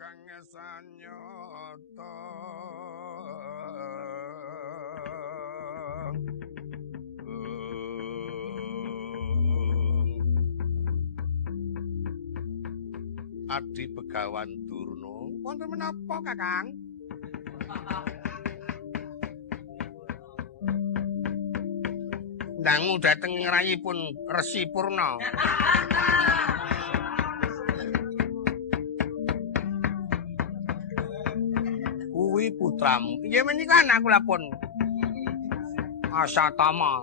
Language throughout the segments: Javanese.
kang sanyata Adi Begawan Durna wonten menapa Kakang? Dangu dhateng ngrayipun Resi Purna. Kuwi putramu. Inggih menika anak kula pun Asatama.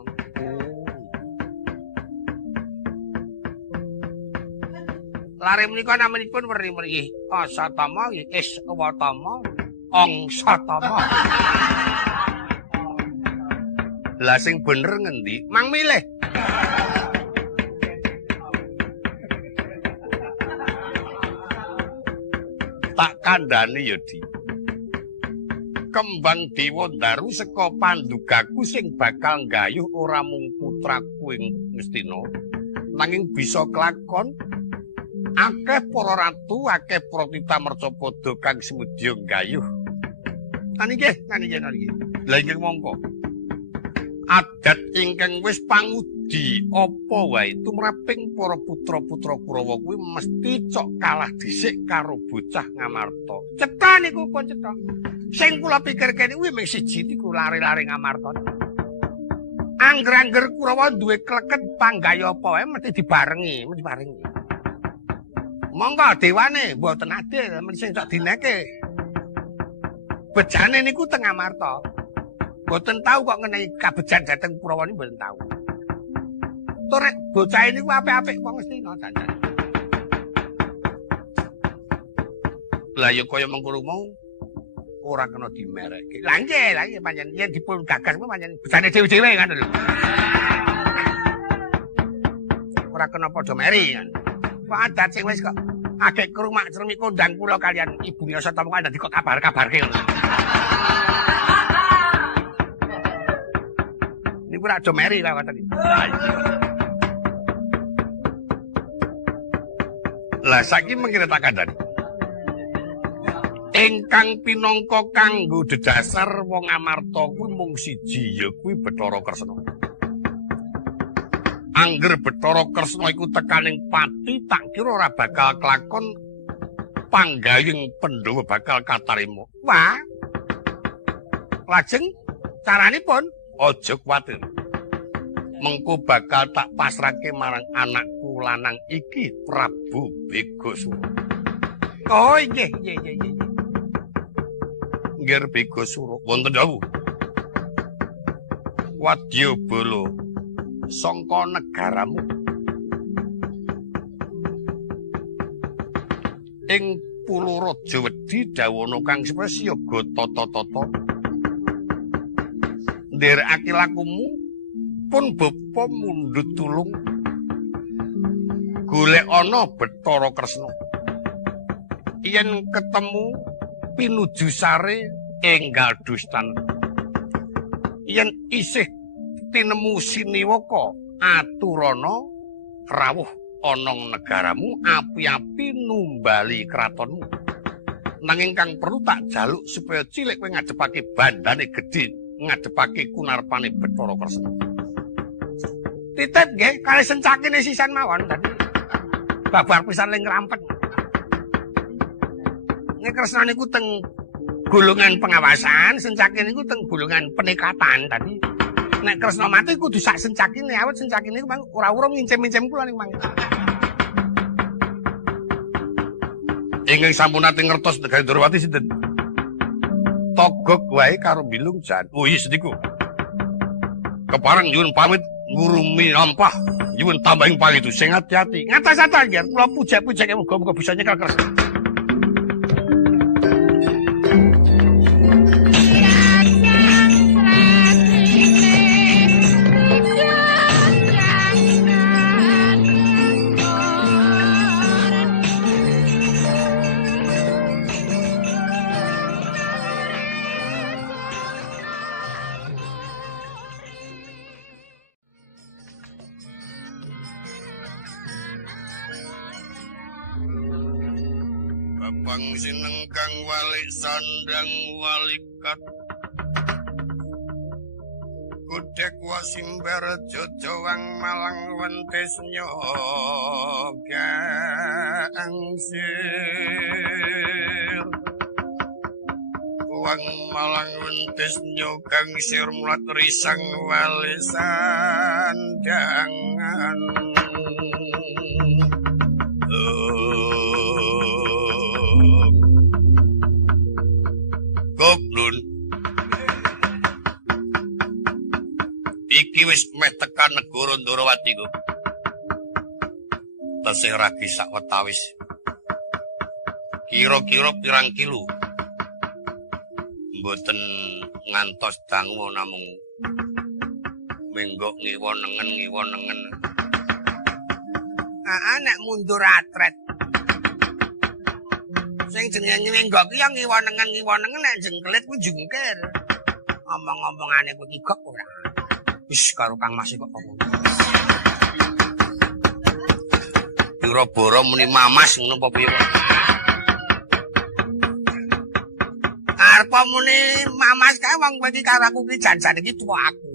Lare menika namanipun weri-weri Asatama nggih Iswatama Angsatama. Lah sing bener ngendi? Mang milih. Tak kandhani ya Di. Kembang Dewa Daru saka pandugaku sing bakal nggayuh ora mung putraku ing Ngastina, nanging bisa kelakon akeh para ratu, akeh pratita mercapada kang semudya nggayuh. Nggih. Lah inggih mongko. Adat ingkang wis pangudi apa wae tumraping para putra-putra Kurawa kuwi mesti cok kalah dhisik karo bocah Ngamarta. Cetha niku pun cetha. Sing kula pikirke kuwi mung siji niku lare-lare Ngamarta. Angger-angger Kurawa duwe kleket panggaya apa wae mesti dibarengi. Monggo dewane mboten adil men sing sok dineke. Bejane niku teng Ngamarta. Mboten tahu kok ngenai kabejan dhateng Kurawa niku mboten tahu. Tur nek bocah niku apik-apik wong Ngastina janjan. Lah ya kaya mengkono mau ora kena dimerekke. Lah nggih pancen yen dipun gagas kuwi pancen bejane dhewe-dhewe kan lho. Ora kena padha meri kan. Kok adat sing wis kok agek kerumak cermi kondang kula kalian Ibu Asatama kan dadi kok kabar-kabarke ngono. Niku ora do meri lah ngoten iki. Lah saiki mengkira tak kandhani. Ingkang pinangka kanggo dedasar wong Amarta kuwi mung siji ya kuwi Bathara Kresna. Angger Bathara Kresna iku tekaning pati tak kira ora bakal kelakon panggayeng Pandhawa bakal katarima. Wah. Lajeng caranipun aja kuwatir. Mengko bakal tak pasrahke marang anakku lanang iki Prabu Begasura. Oh nggih. Nggih Begasura wonten dawuh. Wadyabala sangka negaramu ing Pulo Rajawedi dawana kang siyaga tata-tata nderekake lakumu pun bapa mundhut tulung golek ana Bathara Kresna yen ketemu pinuju sare enggal dustan yen isih tinemu siniwaka aturana rawuh ana negaramu api-api numbali kratonmu nanging kang perlu tak jaluk supaya cilik kowe ngadepake bandane gedhe ngadepake kunarpane Bathara Kresna. Titip nggih kali sencakine sisan mawon dadi babar pisan ling rampet. Nek Kresna niku teng golongan pengawasan, sencakine niku teng golongan penikatan tadi. Nek Kresna mati kudu sak sencakine awet sencakine niku ora urung ngincim-incim kula niku mang. Ingkang sampun ate ngertos Negari Ndrawati sinten? Togog wae karo Bilung Jan. Oh iya sediku. Kepareng nyuwun pamit ngurumi lampah. Nyuwun tambahing palitu sing ati-ati. Ngatas-atas nggih kula puja-puja muga-muga bisa nyekel Kresna. Abang sinengkang walik sandang walikat Kudek wasimbar jojowang malang wentes nyogangsir Wang malang wentes nyogangsir mulat risang wali sandangan Goblun iki wis meh tekan negara Ndarawati kok. Tesih ragi sawetawis. Kira-kira pirang kilo? Mboten ngantos dangu namung menggok ngiwon-nengen. Nek mundur atret. Sing jenenge menggok ki ya ngiwon-nengen nek jengkelit ku jengker. Omong-omongane ku iki kok ora. Wis karo Kang Mas kok apa. Pira-pira muni mamas ngono apa piye kok. Arep muni mamas kae wong kowe iki karo aku ki janjane iki tuwa aku.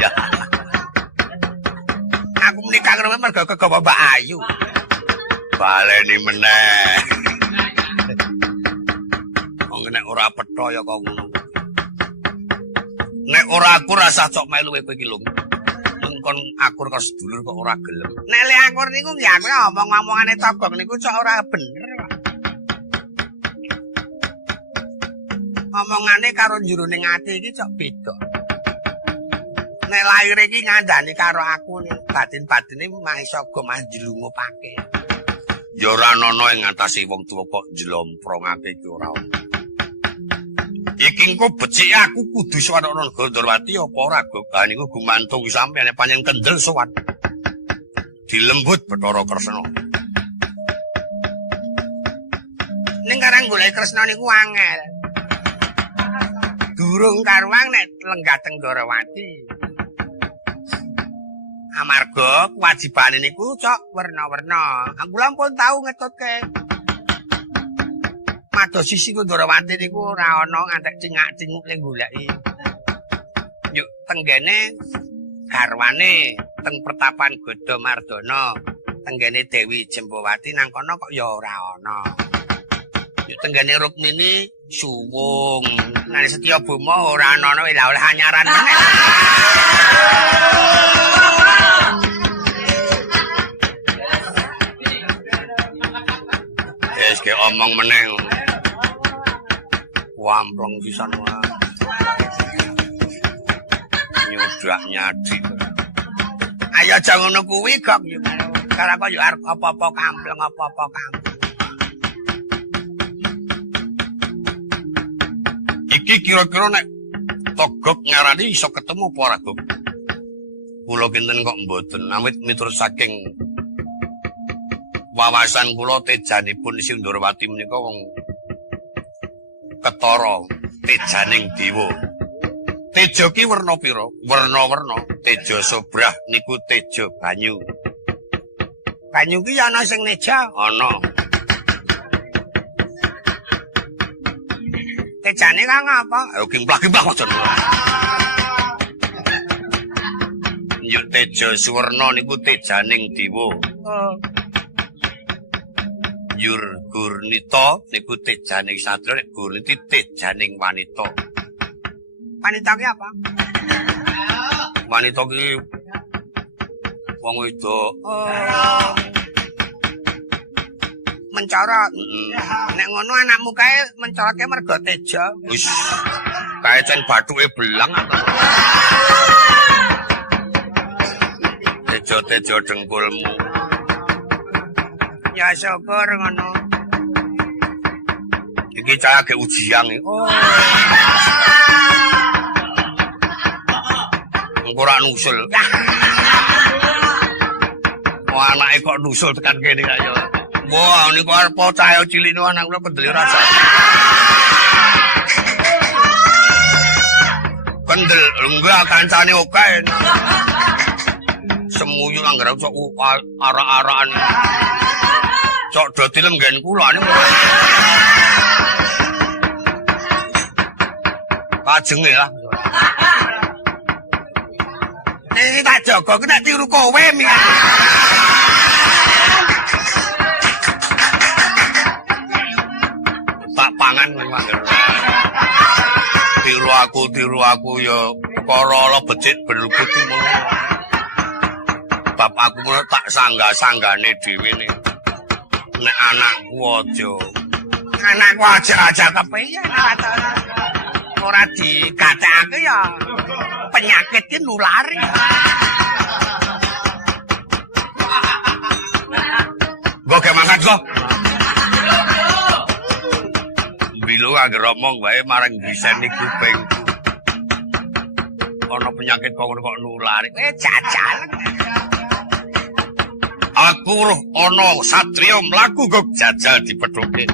Ya. Aku menikah karo mergo kegawa Mbak Ayu. Baleni meneh. Wong nek ora percaya kok ngono. Nek ora aku rasa cok melu kowe iki lho. Mengkon akur karo sedulur kok ora gelem. Nek le akur niku nggih aku omong-omongane togong niku cok ora bener kok. Omongane karo jroning ati iki cok beda. Nek lahir iki ngandani karo aku ning batin-batine maiso go manjlungupake. Ya ora ana ing ngatasi wong tuwa kok njlomprongake iki ora ono. Iki engko becik aku kudu sowan ana Ndarawati apa ora kok niku gumantung sampeyan panjang kendel sowan. Dilembut Bathara Kresna. Ning karang golek Kresna niku angel. Durung karuang nek lenggah teng Ndarawati. Amarga kewajibane niku cok werna-werna. Aku lampun tau ngetutke. Mados sisi Ndarawati niku ora ana ngantek cingak-cinguk ning goleki. Yuk tenggene garwane teng Pertapan Godo Mardana, tenggene Dewi Jembawati nang kono kok ya ora ana. Yuk tenggene Rukmini suwung, nang Setyabama ora ana lha oleh anyaran meneh. Wis ke omong meneh. Wamplong pisan wae. Nyudak nyadi. Ayo aja ngono kuwi kok yo. Karo kok yo arep apa-apa kampleng apa-apa kampleng. Iki kira-kira nek Togog ngarani iso ketemu apa ora, Gog? Kula kinten kok mboten, awit miturut saking wawasan kula tejanipun Sri Ndarawati menika wong ketara tejaning dewa. Teja ki werna pira? Werna-werna. Teja sobrah niku teja banyu. Banyu ki ana sing neja? Ana. Tejane kang apa? Ayo kimplah-kimplah aja. Yo teja suwerna niku tejaning dewa. Yur Gurnita niku tejaning satria, nek Gurniti tejaning wanita. Wanita ki apa? Wanita ki wong wedok. Mencara. Nek ngono anakmu kae mencarake mergo teja. Wis kae cen bathuke belang. Teja-teja dengkulmu. Ya syukur ngono. Iki cah ge ujian iki. Oh. Engko ora nusul. Oh anake kok nusul tekan kene ayo. Wah, niku arep cahya cilik niku anak kula pendeli rasa. Kendel enggak kancane oke. Semuyu anggere cok arak-arakan. Cok do tilenggen kula niku. Kajenge lah. Nek tak jaga ku nek tiru kowe mi. Tak pangan memang. Tiru aku ya perkara becik berluput ngono. Bab aku ngono tak sanggane dhewe ne. Nek anakku aja kepiye ora digatekake ya penyakit ki nulari. Go ke mangkat go. Bilu anggere omong wae marang diseni kupingku. Ana penyakit kok nulari. Jajal. Aku roh ana satriya mlaku kok jajal dipethuke.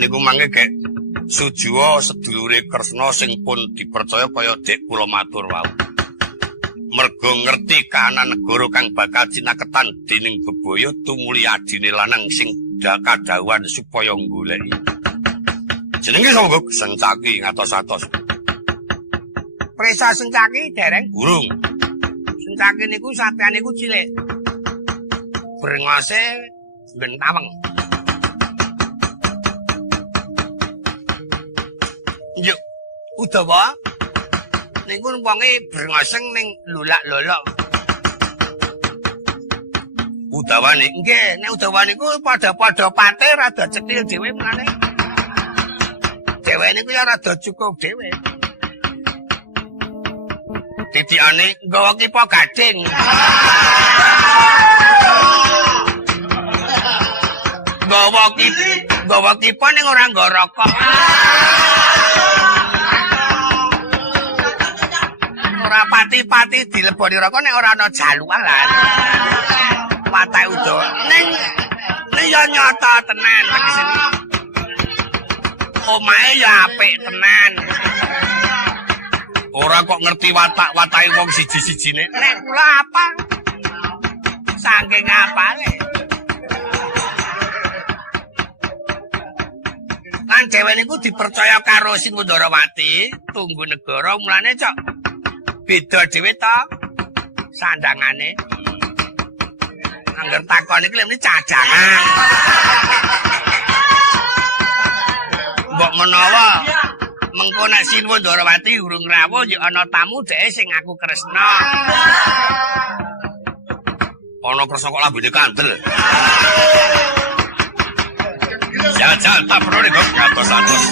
Niku mangke gek Sujiwa sedulure Kresna sing pun dipercaya kaya dek kula matur wau. Merga ngerti kahanan negara kang bakal cinaketan dening bebaya tumuli adine lanang sing kadhawuhan supaya goleki. Jenenge sapa kok Sencaki ngatos-atos. Prisa Sencaki dereng burung. Sencaki niku satriyan niku cilik. Brengase gentaweng. Yuk, Udawa. Niku wonge brengaseng ning lulak-lolok. Udawa nggih, nek Udawa niku padha-padha pate rada cetil dhewe mlane. Dhewe niku ya rada cukup dhewe. Titikane nggawa kipa gading. Nggawa kipa ning ora nggo rokok. Ora pati-pati dileboni rokok nek ora ana jaluan lah. Watak Udawa. Ning ya nyata tenan sini. Omahe ya apik tenan. Ora kok ngerti watake wong siji-sijine. Nek kula apa? Saking apale. Kan dhewe niku dipercaya karo Singundharawati, tunggu negara mulane cok. Beda dhewe to sandangane. Angger takon iki lek cajangan. Mbok menawa mengko nek Singundharawati urung rawuh ya ana tamu dhek sing ngaku Kresna. Ana Kresna kok lambene kandel. Jajal tak perlu kok ngatos-atos.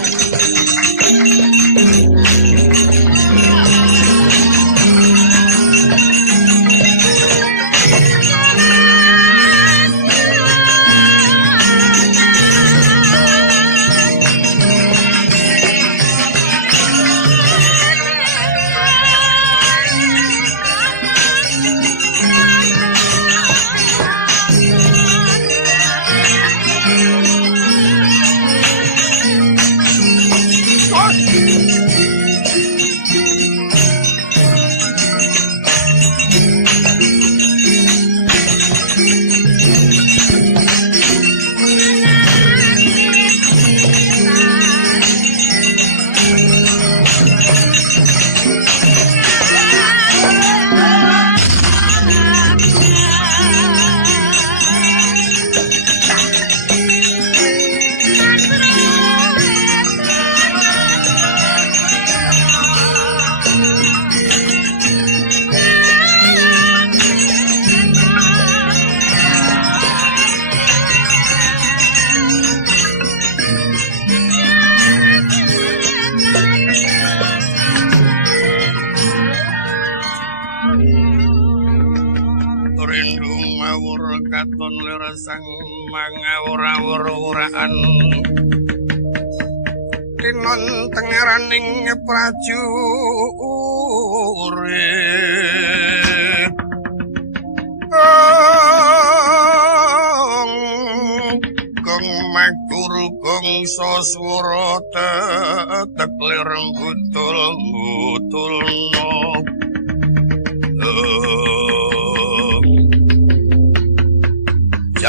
katon lerasang mangawur-awur-uraan tinon tengeraning prajurit gong makur gong soswara tetek lereng gutul-gutulno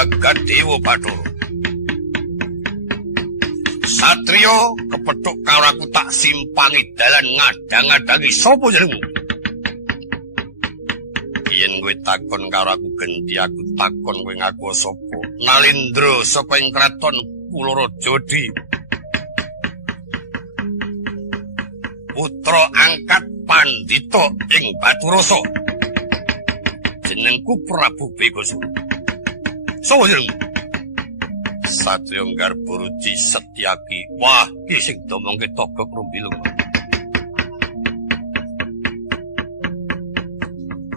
jagat Dewa Bathara. Satrio kepethuk karo aku tak simpangi dalan ngadang-adangi sapa jenengmu? Yen kowe takon karo aku genti aku takon kowe ngaku sapa? Nalindra saka ing kraton Kulorojodi. Putra angkat Pandhita ing Baturasa. Jenengku Prabu Begasura. Sapa jenengmu? Satrio Garbaruci Setyaki. Wah, ki sing domongke Togog Rumbilung.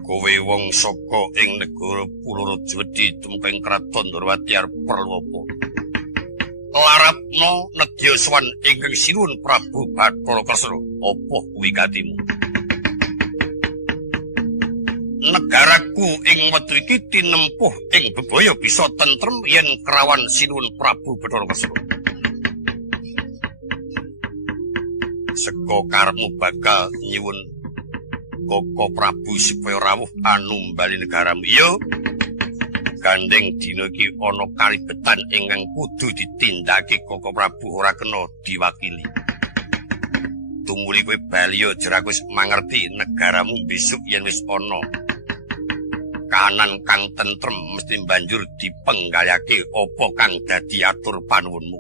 Kowe wong saka ing negara Kulorojodi tumeng kraton Ndrawati arep perlu apa? Larapno nedya sowan ingkang sinuwun Prabu Bathara Kresna. Apa kuwi katimu? Negaraku ing wektu iki tinempuh ing bebaya bisa tentrem yen krawan sinuwun Prabu Bathara Kresna. Seka karepmu bakal nyuwun Koko Prabu supaya rawuh anumbali negaramu. Iya. Gandeng dina iki ana karibetan ingkang kudu ditindakake Koko Prabu ora kena diwakili. Tumuli kowe bali aja wis mangerti negaramu besok yen wis ana kahanan kang tentrem mesti banjur dipenggalyake apa kang dadi atur panuwunmu.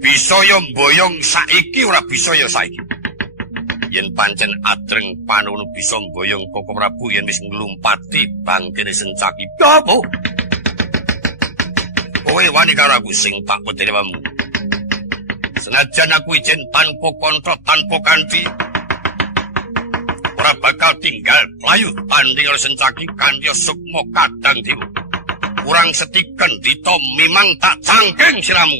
Bisa ya mboyong saiki ora bisa ya saiki. Yen pancen adreng panuwun bisa mboyong Koko Prabu yen wis nglumpati bangkene Sencaki. Apa? Kowe wani karo aku sing tak wedeni wamu. Senajan aku ijen tanpa kontra tanpa kanthi ora bakal tinggal playu tanding oleh Sencaki kanthi sukma kadang dewa. Kurang setiken dita mimang tak cangking siramu.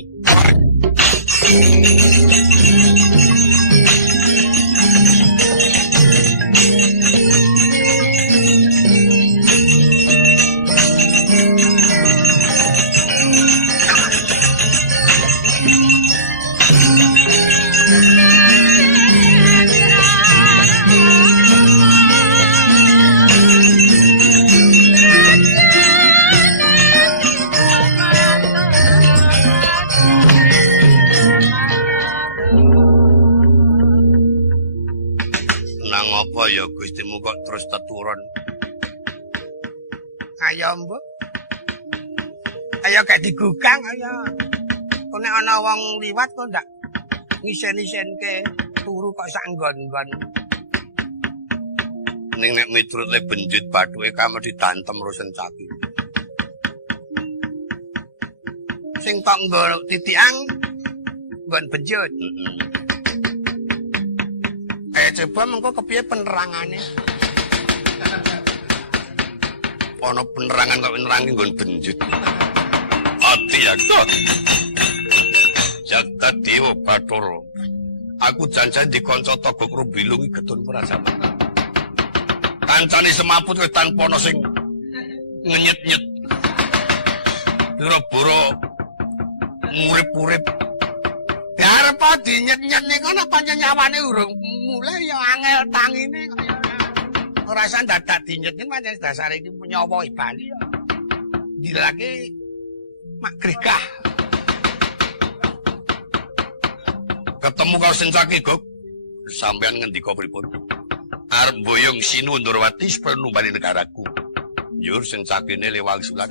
Ya Gustimu kok terus teturun. Ayo mbok. Ayo gak digugang ayo. Nek ana wong liwat kok ndak ngisen-isenke turu kok sak nggon-nggon. Ning nek miturut le benjut bathuke kamu ditantem ro Sencaki. Sing tok nggo titiang nggon benjut. Coba mengko kepiye penerangane? Ana penerangan kok nerangi nggon benjut. Ati aku. Jagat Dewa Bathara. Aku janjan dikanca Togog Rumbilung iki getun prasaman. Kancane semaput kowe tanpa ana sing ngenyet-nyet. Boro-boro urip-urip. Arep dinyet-nyet niku ana pancen nyawane urung mulai ya angel tangine kaya ora san dadak dinyet niku pancen dasare iki nyawa Bali ya. Dilake mak gregah. Ketemu karo Sencaki, Gok. Sampeyan ngendika pripun? Arep boyong Sinuwun Ndrawati supaya numbali negaraku. Njur Sencakine lewang sulan.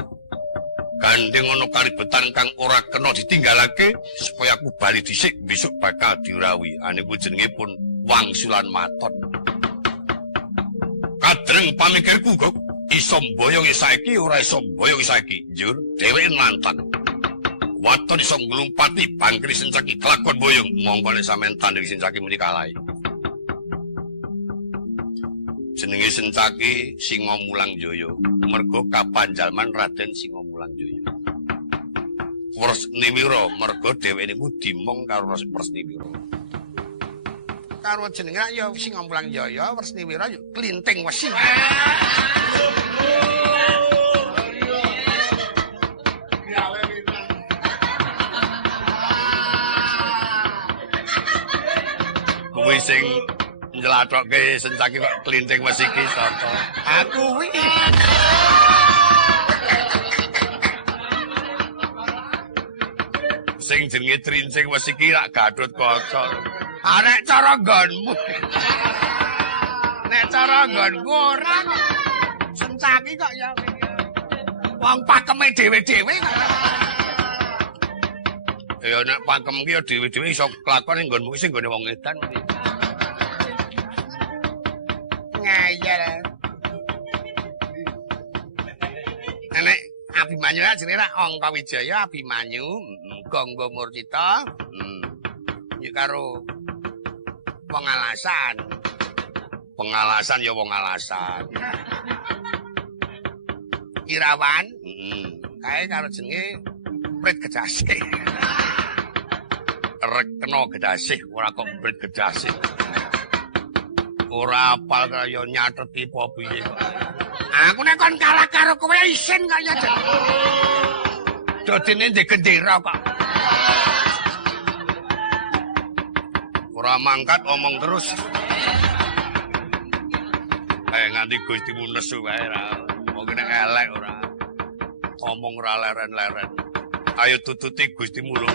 Gandeng ana karibetan kang ora kena ditinggalake supaya aku bali dhisik besok bakal dirawi. Aniku jenenge pun wangsulan maton. Kadreng pamikirku, Gok, iso mboyong saiki ora iso mboyong saiki. Njur dheweke nantang. Waton iso nglumpati bangkri Sencaki kelakon boyong. Monggo nek sampeyan tanding Sencaki muni kalah. Jenenge Sencaki Singa Mulangjaya. Merga kapanjalman Raden Singa Mulangjaya. Wresniwira merga dheweke niku dimong karo Wresniwira. Karo jenenge ya Singa Mulangjaya, Wresniwira ya Klinting Wesi. Kuwi sing njlathokke Sencaki kok Klinting Wesi iki sapa? Aku kuwi. Sing jenenge trincing wis iki rak Gathut Kaca. Nek cara nggonmu. Nek cara nggonku ora kok. Sencaki kok ya. Wong pakeme dhewe-dhewe kok. Ya nek pakem ki ya dhewe-dhewe iso kelakon ning nggonmu sing nggone wong edan. Ngayal. Nek Abimanyu jenenge ra Angka Wijaya Abimanyu, Gangga Murcita. Iki karo Pengalasan. Pengalasan ya wong alasan. Irawan, kae karo jenenge Prit Gedasih. Rekna Gedasih ora kok Prit Gedasih. Ora apal kaya nyateti apa piye. Aku nek kon kalah karo kowe isin kaya jen. Dadine ndek gendera kok. Ora mangkat omong terus. Nganti Gustimu nesu wae ra. Wong nek elek ora. Omong ora leren-leren. Ayo tututi Gustimu lho.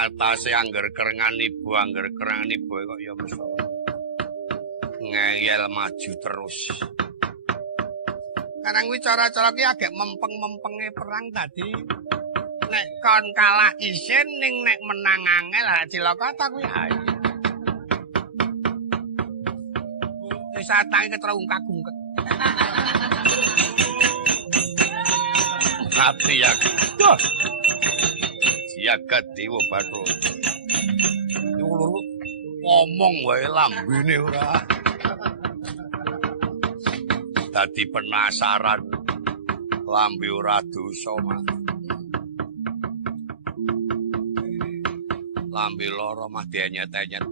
Atase angger kerengan ibu kok ya mesti ngeyel maju terus. Karang kuwi cara-cara ki agek mempeng-mempenge perang tadi. Nek kon kalah isin ning nek menang angel ha cilaka ta kuwi ae. Wis atange ketrungkak-ungkek. Hati ya. Jagat Dewa Bathara. Iku lho ngomong wae lambene ora. Dadi penasaran lambe ora dosa mah. Lambe lara mah dienyet-enyet.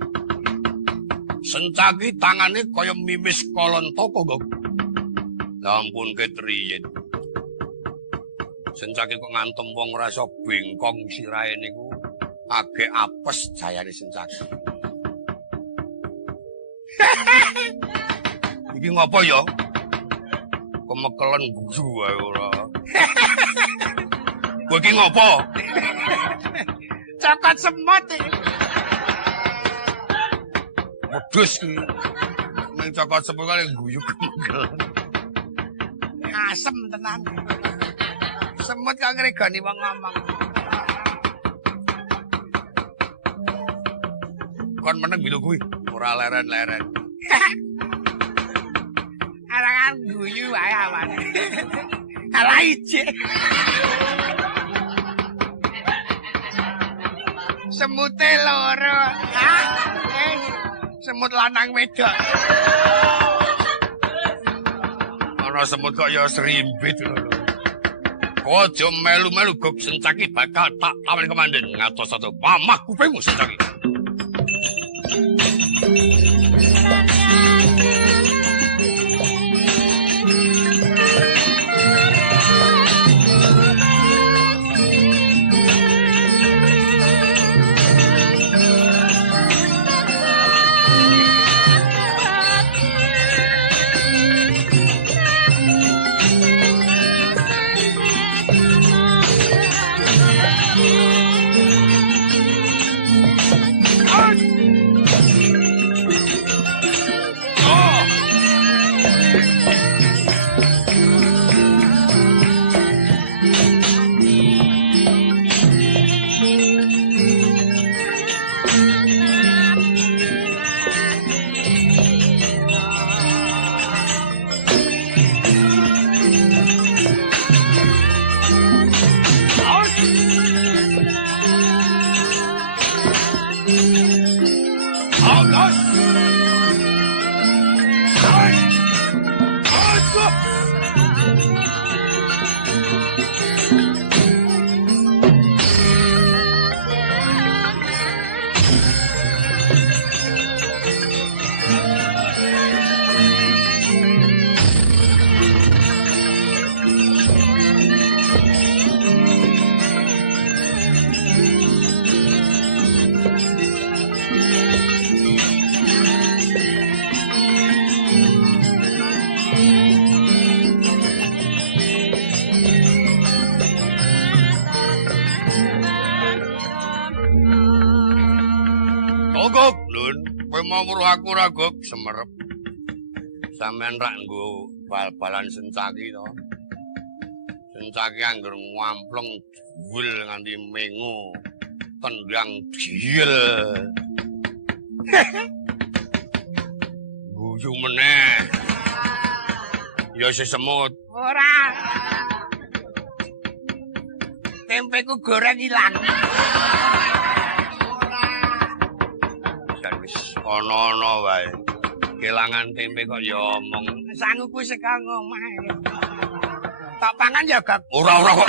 Sencaki tangane kaya mimis kolontoko kok. Ampun ketriyen. Sencaki kok ngantem wong rasa bengkong sirahe niku agek apes jayane Sencaki. Iki ngopo ya? Kemekelen guyu wae ora. Kowe iki ngopo? Cokot semut iki. Wedhus iki. Ning cokot semut kali guyu kemekelen. Asem tenan. Semut kok ngregani wong ngomong. Kon meneng bilu kuwi, ora leren-leren. Arangan guyu wae kawan. Kalah ijik. Semute loro. Semut lanang wedok. Ana semut kok ya serimbit lho. Aja melu-melu Gok Sencaki bakal tak tawani komandan ngatos satu pamah kupingmu Sencaki. Aku ragok semerep. Sampeyan rak nggo bal-balan Sencaki to. Sencaki angger ngampleng wil nganti mengo. Tendang diel. Guyu meneh. Ya sesemut. Ora. Tempeku goreng ilang. Ono-ono wae. Kelangan tempe kok ya omong. Sanguku sekang omahe. Tak pangan ya, Gak. Ora kok.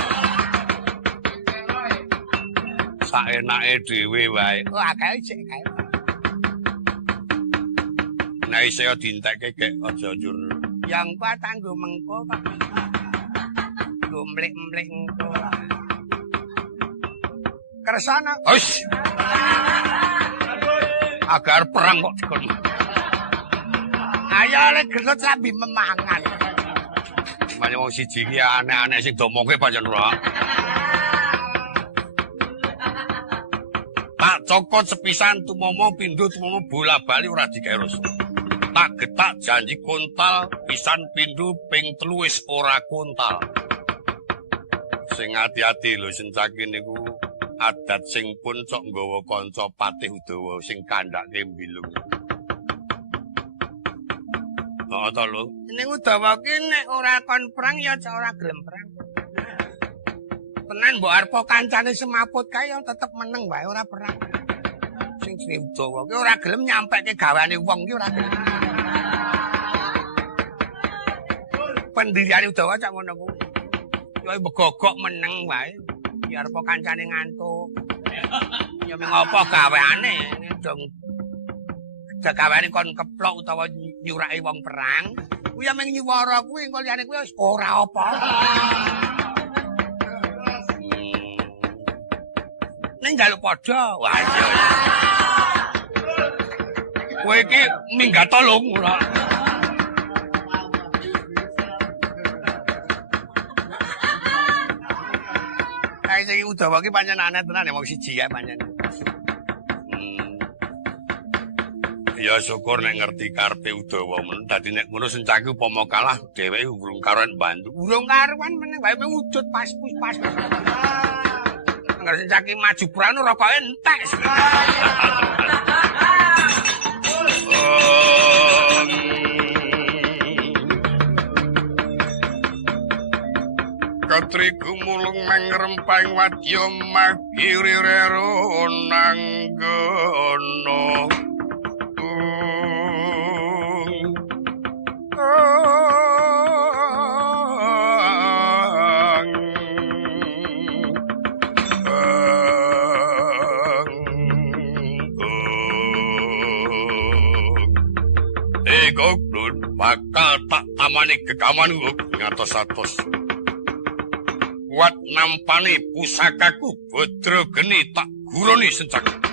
Saenake dhewe wae. Oh, akeh sik kae. Nek isih dientekke kek aja njur. Yang patang nggo mengko kok. Nggo mlek-mlek engko. Kersana. Hus. Agar perang kok dikon. Ayo lek gesot sambi memangan. Mane wong siji iki aneh-aneh sing domongke pancen ora. Tak cokot sepisan tumomo pindho tumomo bola-bali ora dikaeros. Tak getak janji kontal pisan pindho ping 3 wis ora kontal. Sing ati-ati lho Sencaki niku. Adat sing pun cok nggawa kanca Patih Udawa sing kandhake mbilung. Oh to lho. Ning Udawa ki nek ora kon perang ya ora gelem perang. Tenan mbok arep kancane semaput kae ya tetep meneng wae ora perang. Sing jenenge Udawa ki ora gelem nyampeke gawane wong ki ora gelem. Pendiriane Udawa cak ngono kuwi. Ya begogok meneng wae. Ya arep kancane ngantuk. Ya meng apa gaweane dong. Gaweane kon keplok utawa nyuraki wong perang. Kuwi ya meng nyuwara kuwi engko liyane kuwi wis ora apa. Ning njaluk padha. Wah iya. Kowe iki minggat tolong ora. Sing Udawa ki pancen aneh tenan ya wong siji kae pancen. Ya syukur nek ngerti karepe Udawa men. Dadi nek ngono Sencaki upama kalah dheweke urung karuan bantu. Urung karuan meneh wae wujud pas. Nek Sencaki maju perang rokoke entek. satri gumulung mangrempang wadya magiri rero nanggono bakal tak tamani kekaman ngatos-atos. Kuat nampani pusakaku Badra Geni tak guroni sencak.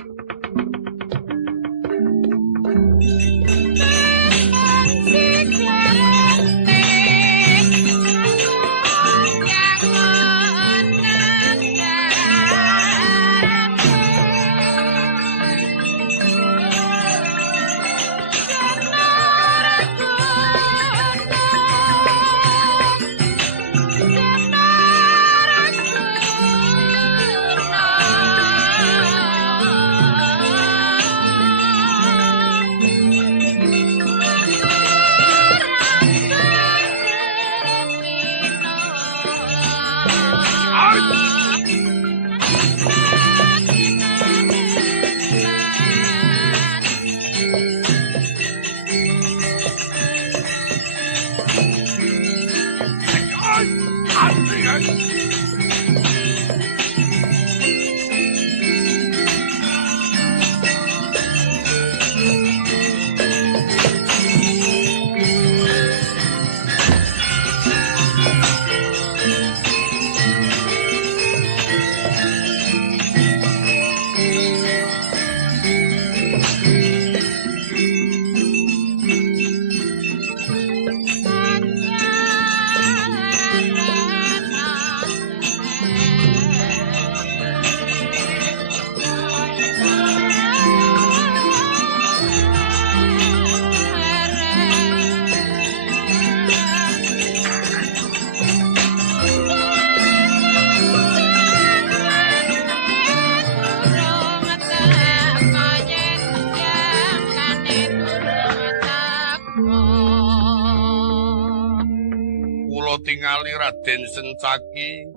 Raden Sencaki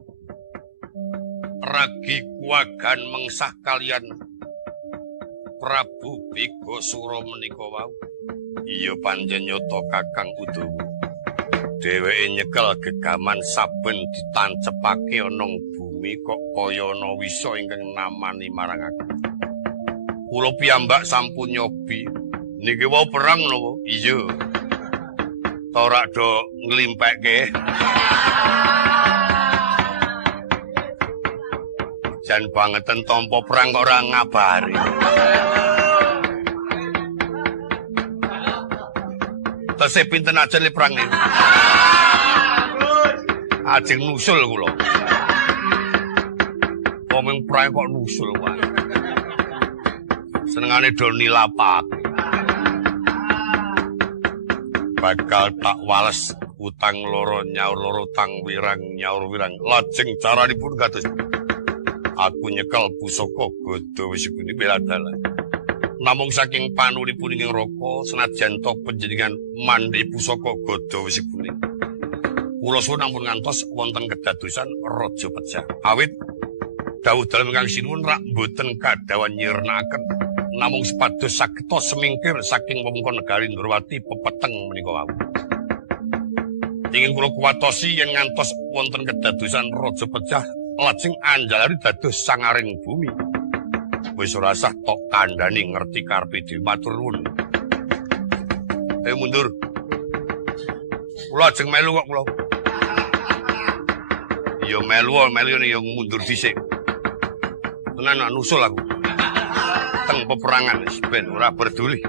ragi kuwagan mengsah kalian Prabu Bigasura menika wau. Iya panjen nyata Kakang Udawa. Dheweke nyekel gegaman saben ditancepake ana bumi kok kaya ana wisa ingkang namani marang aku. Kula piyambak sampun nyobi. Niki wau perang napa? Iya. Ora do nglimpekke. Jan bangeten tampa perang kok ora ngabari. Tesih pinten ajeng li perang niku. Ajeng nusul kula. Wong perang kok nusul wae. Senengane do nilapake. Bakal tak wales utang loro nyaur loro tang wirang nyaur wirang lajeng caranipun kados aku nyekel pusaka Gada Wisipuni bela dalan namung saking panulipun ing raka senajan to panjenengan mandhe pusaka Gada Wisipuni kula suwun ampun ngantos wonten kedadosan raja pecah awit dawuh dalem ingkang sinuwun rak boten kadawan nyirnakaken namung sepados sageta semingkir saking wewengkon negari Ndrawati pepeteng menika wau. Ingin kula kuwatosi yen ngantos wonten kedadosan raja pecah lajeng anjalari dados sangaring bumi. Wis ora sah tok kandhani ngerti karepe dhewe matur nuwun. Mundur. Kula ajeng melu kok kula. Ya melu ya mundur dhisik. Tenan nusul aku. Teng peperangan ben ora peduli.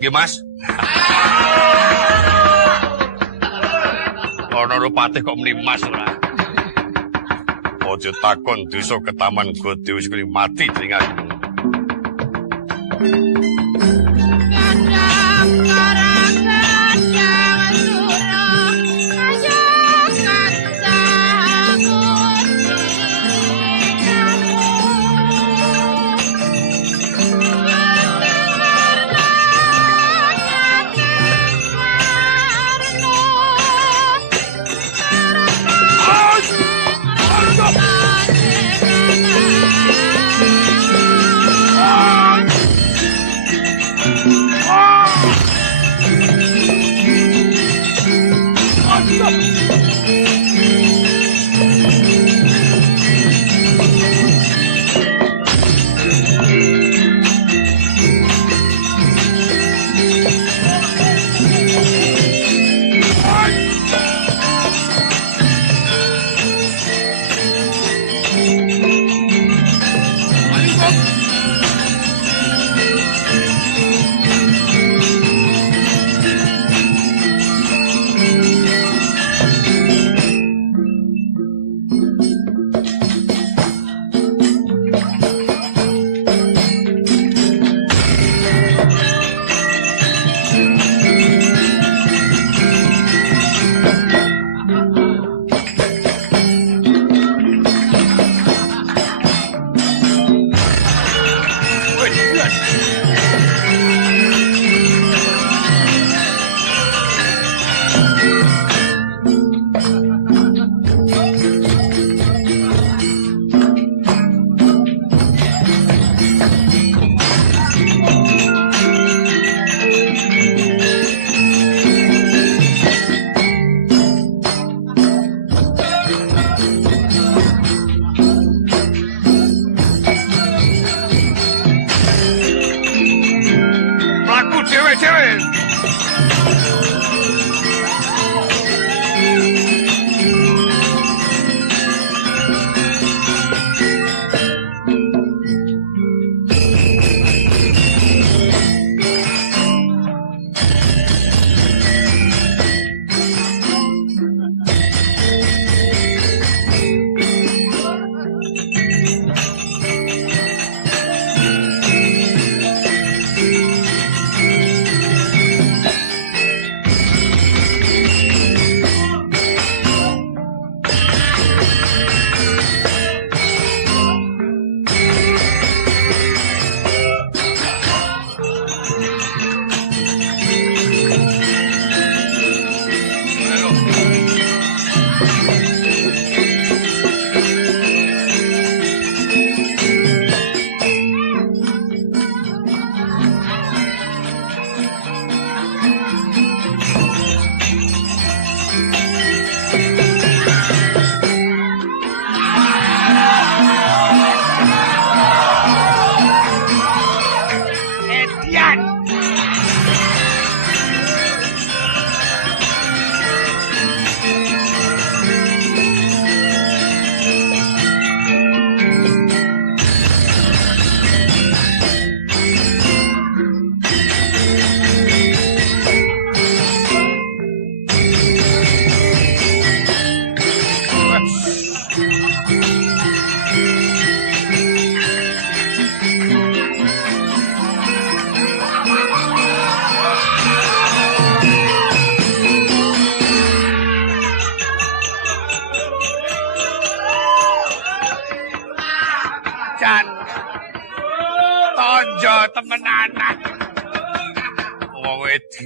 Nggih Mas. Ana rupate kok muni Mas ora. Aja takon desa ketaman Gada wis mati dening aku.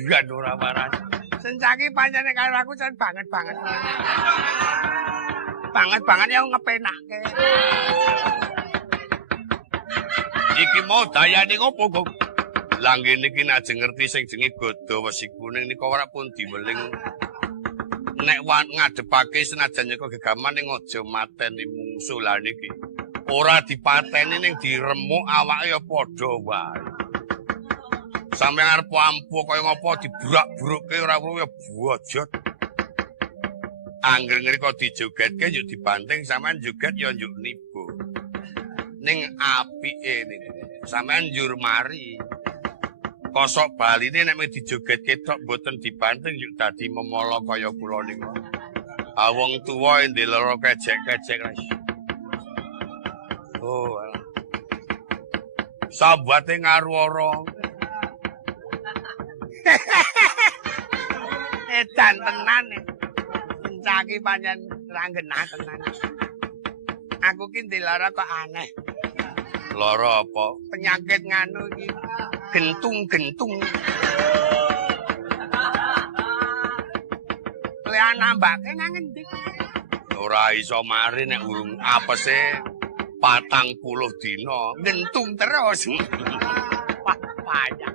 bajingan ora waras. Sencaki pancene karo aku jan banget-banget. Banget-banget yang ngepenake. Iki mau dayane ngopo, Gong? Langgene iki nek ngerti sing jenenge godo wesi kuning nika ora pun diweling. Nek ngadepake senajan nyeka gegaman ning aja mateni mungsuh lah niki. Ora dipateni ning diremuk awake ya padha wae. Sampeyan arep ampuh kaya ngopo dibrak-brukke ora kuwi ya bojot. Angger ngriko dijogetke yuk dibanting sampean joget ya njuk nibu. Ning apike niku. Sampeyan njur mari. Kosok baline nek dijogetke tok mboten dibanting yuk dadi memala kaya kula niku. Ah wong tuwa ndeloro kecek-kecek wis. Oh. Sabate ngaruara. Edan tenan. Pencaki pancen ranggenah tenan. Aku ki ndelara kok aneh. Lara apa? Penyakit nganu iki. Gentung-gentung. Le nambake nang endi? Ora iso mari nek urung apese 40 dina gentung terus. Payah.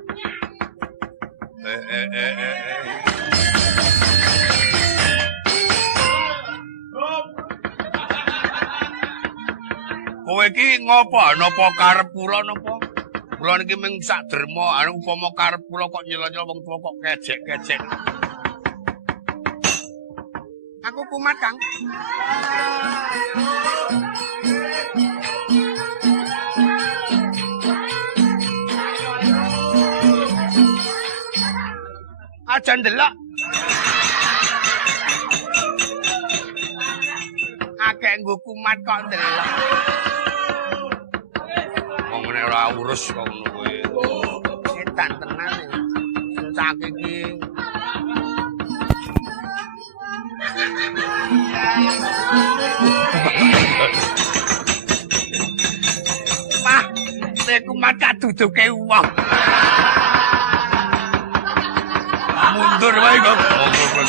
Kowe iki ngopo? Napa karep kula napa? Kula niki mung sak derma, upama karep kula kok nyela-nyela wong tuwa kok kejek-kejek. Aku kumat, Kang. Aja ndelok. Akeh nggo kumat kok ndelok. Wong nek ora urus kok ngono kuwi. Edan tenan. Sencake iki. Mah, nek kumat kaduduke wong. Mundur wae kok. Mundur